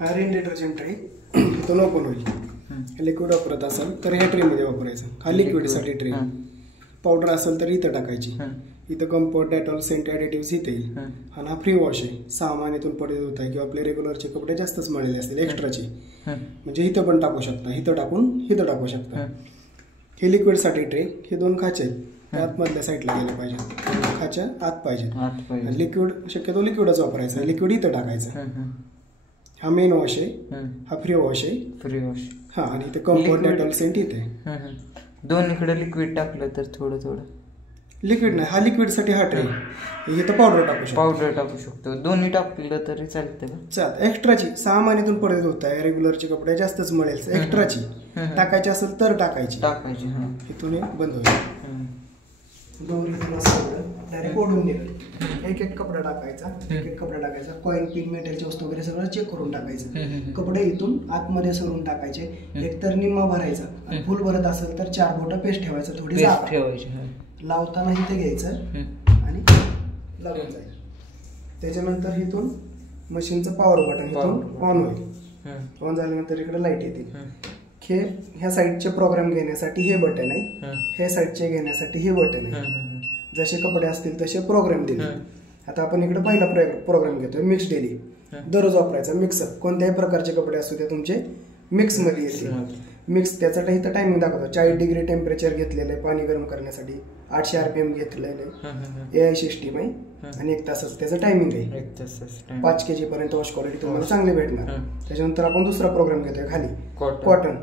हा rain detergent आहे, इथून ओपन होईल. लिक्विड वापरत असाल तर ह्या ट्रेमध्ये वापरायचं. हा लिक्विडसाठी ट्रे. पावडर असेल तर इथं टाकायची. इथं कम्फर्ट, डेटॉल, सेंट, ॲडिटिव्स इथे येईल. आणि हा फ्री वॉश आहे. 6 महिन्यातून पडत होत आहे किंवा आपले रेग्युलरचे कपडे जास्तच मळलेले असतील एक्स्ट्राचे, म्हणजे इथं पण टाकू शकता. इथं टाकून इथं टाकू शकता. हे लिक्विडसाठी ट्रे. हे 2 खाचे आहेत, त्या आतमधल्या साईडला गेले पाहिजे. खाच्या आत पाहिजे. लिक्विड शक्यतो लिक्विडच वापरायचं. लिक्विड इथं टाकायचं. हा मेन वॉश आहे, हा फ्री वॉश आहे. Free wash. हा, आणि इथे कम्फर्ट, डेटॉल, सेंट इथे. दोन्हीकडे लिक्विड टाकलं तर थोडं थोडं. लिक्विड नाही, हा लिक्विडसाठी हा ट्रे. इथं पावडर टाकू शकतो. पावडर टाकू शकतो. दोन्ही टाकलं तरी चालतं का? चालतं. एक्स्ट्राची 6 महिन्यातून पडत होत आहे, रेग्युलरचे कपडे जास्तच मळेल. एक्स्ट्राची टाकायची असेल तर टाकायची. इथून बंद होईल. डायरेक्ट ओढून दिलं. एक एक कपडा टाकायचा. एक कपडा टाकायचा. कॉइन, पिन, मेटलची वस्तू वगैरे सगळं चेक करून टाकायचं. कपडे इथून आतमध्ये सरून टाकायचे. एकतर निम्मा भरायचा आणि फुल भरत असेल तर 4 बोटं पेस्ट ठेवायचं. थोडी ठेवायची. लावताना इथे घ्यायचं आणि लागून जाईल. त्याच्यानंतर इथून मशीनचं पॉवर बटन इथून ऑन होईल. ऑन झाल्यानंतर इकडे लाईट येतील. ह्या साईडचे प्रोग्राम घेण्यासाठी हे बटन आहे. हे साईडचे घेण्यासाठी हे बटन आहे. जसे कपडे असतील तसे प्रोग्राम दिले. आता आपण इकडे पहिला प्रोग्राम घेतोय, मिक्स डेली. दररोज वापरायचा. मिक्सर कोणत्याही प्रकारचे कपडे असू ते तुमचे मिक्स मध्ये येतील. मिक्स त्याचा इथं टायमिंग दाखवतो. 40 डिग्री टेम्परेचर घेतलेलं आहे पाणी गरम करण्यासाठी. 800 RPM घेतलेलं आहे. AI सिस्टीम आहे आणि 1 तासाचं त्याचं टायमिंग आहे. 5 kg पर्यंत वॉश क्वालिटी तुम्हाला चांगली भेटणार. त्याच्यानंतर आपण दुसरा प्रोग्राम घेतोय खाली,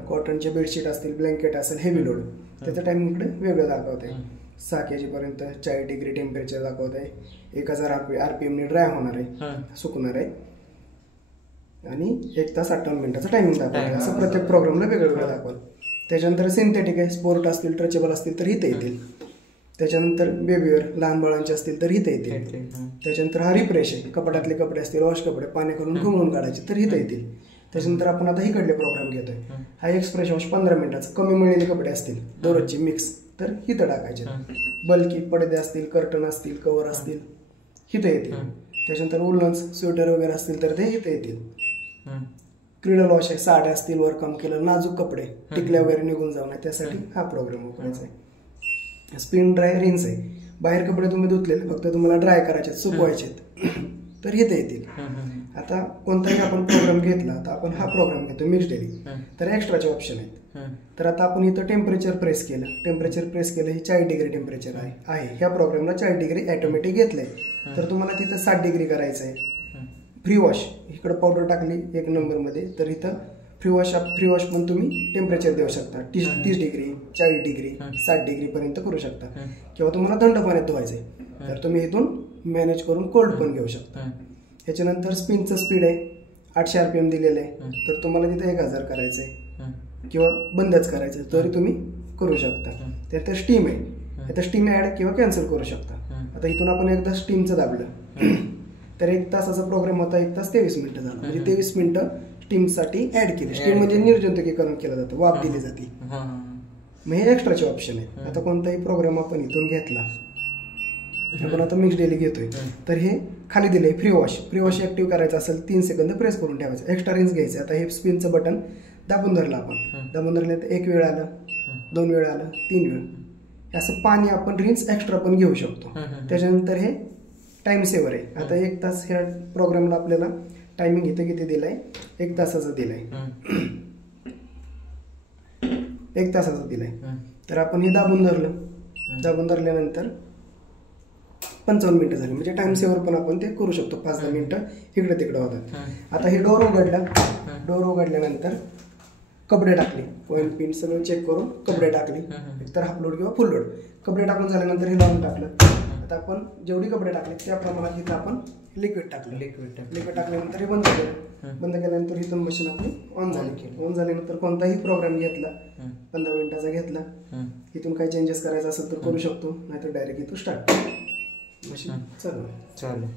कॉटनचे बेडशीट असतील, ब्लँकेट असेल, हेवी लोड. त्याचं टायमिंग इकडे वेगळं दाखवत आहे. 6 kg पर्यंत 40 डिग्री टेम्परेचर दाखवत आहे. 1000 RPM ने ड्राय होणार आहे, सुकणार आहे. आणि 1 तास 58 मिनिटाचं टायमिंग दाखवलं. असं प्रत्येक प्रोग्रामला वेगळं वेगळं दाखवलं. त्याच्यानंतर सिंथेटिक आहे, स्पोर्ट असतील, ट्रचेबल असतील तर इथे येतील. त्याच्यानंतर बेबीवेअर लहान बाळांचे असतील तर इथे येतील. त्याच्यानंतर हा रिफ्रेश आहे, कपड्यातले कपडे असतील, वॉश कपडे पाणी करून घुमवून काढायचे तर इथे येतील. त्याच्यानंतर आपण आता इकडले प्रोग्राम घेतोय. हा एक्सप्रेस वॉश 15 मिनिटाचा. कमी मिळलेले कपडे असतील दररोजचे मिक्स तर इथं टाकायचे. बल्की पडदे असतील, कर्टन असतील, कव्हर असतील इथे येतील. त्याच्यानंतर उलन्स, स्वेटर वगैरे असतील तर ते इथे येतील. क्रीडल वॉश आहे, साड्या असतील, वर काम केलं, नाजूक कपडे, टिकल्या वगैरे निघून जाऊ नये त्यासाठी हा प्रोग्राम वापरायचा आहे. स्पिन ड्राय रिन्स आहे. बाहेर कपडे तुम्ही धुतलेले, फक्त तुम्हाला ड्राय करायचे, सुकवायचे तर इथे येतील. आता कोणताही आपण प्रोग्राम घेतला तर आपण हा प्रोग्राम घेतो मिक्स डेली, तर एक्स्ट्राचे ऑप्शन आहेत. तर आता आपण इथं टेम्परेचर प्रेस केलं. टेम्परेचर प्रेस केलं, हे 40 डिग्री टेम्परेचर आहे. ह्या प्रोग्रामला 40 डिग्री ऑटोमॅटिक घेतलंय. तर तुम्हाला तिथं 60 डिग्री करायचं आहे. फ्री वॉश इकडं पावडर टाकली 1 नंबरमध्ये तर इथं फ्री वॉश पण तुम्ही टेम्परेचर देऊ शकता. 30 डिग्री, 40 डिग्री, 60 डिग्री पर्यंत करू शकता. किंवा तुम्हाला थंड पाण्यात धुवायचंय तर तुम्ही इथून मॅनेज करून कोल्ड पण घेऊ शकता. ह्याच्यानंतर स्पिनचं स्पीड आहे 800 RPM दिलेलं आहे. तर तुम्हाला तिथं 1000 करायचं आहे किंवा बंदच करायचं तरी तुम्ही करू शकता. त्यात स्टीम आहे, आता स्टीम ऍड किंवा कॅन्सल करू शकता. आता इथून आपण एकदा स्टीमचं दाबलं तर 1 तासाचा प्रोग्राम होता, 1 तास 23 मिनिटं झाला. म्हणजे 23 मिनिटं स्टीमसाठी ऍड केली. स्टीम म्हणजे निर्जंतुकीकरण केलं जातं, वाफ दिली जाते. मग हे एक्स्ट्राचे ऑप्शन आहे. आता कोणताही प्रोग्राम आपण इथून घेतला, आपण आता मिक्स डेली घेतोय तर हे खाली दिलंय free wash. Free wash active करायचं असेल 3 सेकंद प्रेस करून ठेवायचं. एक्स्ट्रा रिन्स घ्यायचं. आता हे स्पिनचं बटन दाबून धरलं आपण, दाबून धरलं तर 1 वेळ आलं, 2 वेळ आलं, 3 वेळ. असं पाणी आपण रिन्स एक्स्ट्रा पण घेऊ शकतो. त्याच्यानंतर हे टाइम सेवर आहे. आता 1 तास ह्या प्रोग्रामला आपल्याला टायमिंग इथे किती दिलाय, 1 तासाचा दिलाय. 1 तासाचा दिलाय. तर आपण हे दाबून धरलं. दाबून धरल्यानंतर 55 मिनिटं झाली. म्हणजे टाइम सेवर पण आपण ते करू शकतो. 5-10 मिनिटं इकडे तिकडे होतात. आता हे डोर उघडलं. डोर उघडल्यानंतर कपडे टाकले, पॉईंट पिन सगळं चेक करून कपडे टाकले. एकतर हाफ लोड किंवा फुल लोड. कपडे टाकून झाल्यानंतर हे लावून टाकलं. आता आपण जेवढी कपडे टाकले त्या प्रमाणात इथं आपण लिक्विड टाकलं. लिक्विड टाकल्यानंतर हे बंद केलं. बंद केल्यानंतर इथून मशीन आपली ऑन झाली. ऑन झाल्यानंतर कोणताही प्रोग्राम घेतला, 15 मिनिटाचा घेतला, इथून काही चेंजेस करायचा असेल तर करू शकतो, नाहीतर डायरेक्ट इथून स्टार्ट मशीन चालू.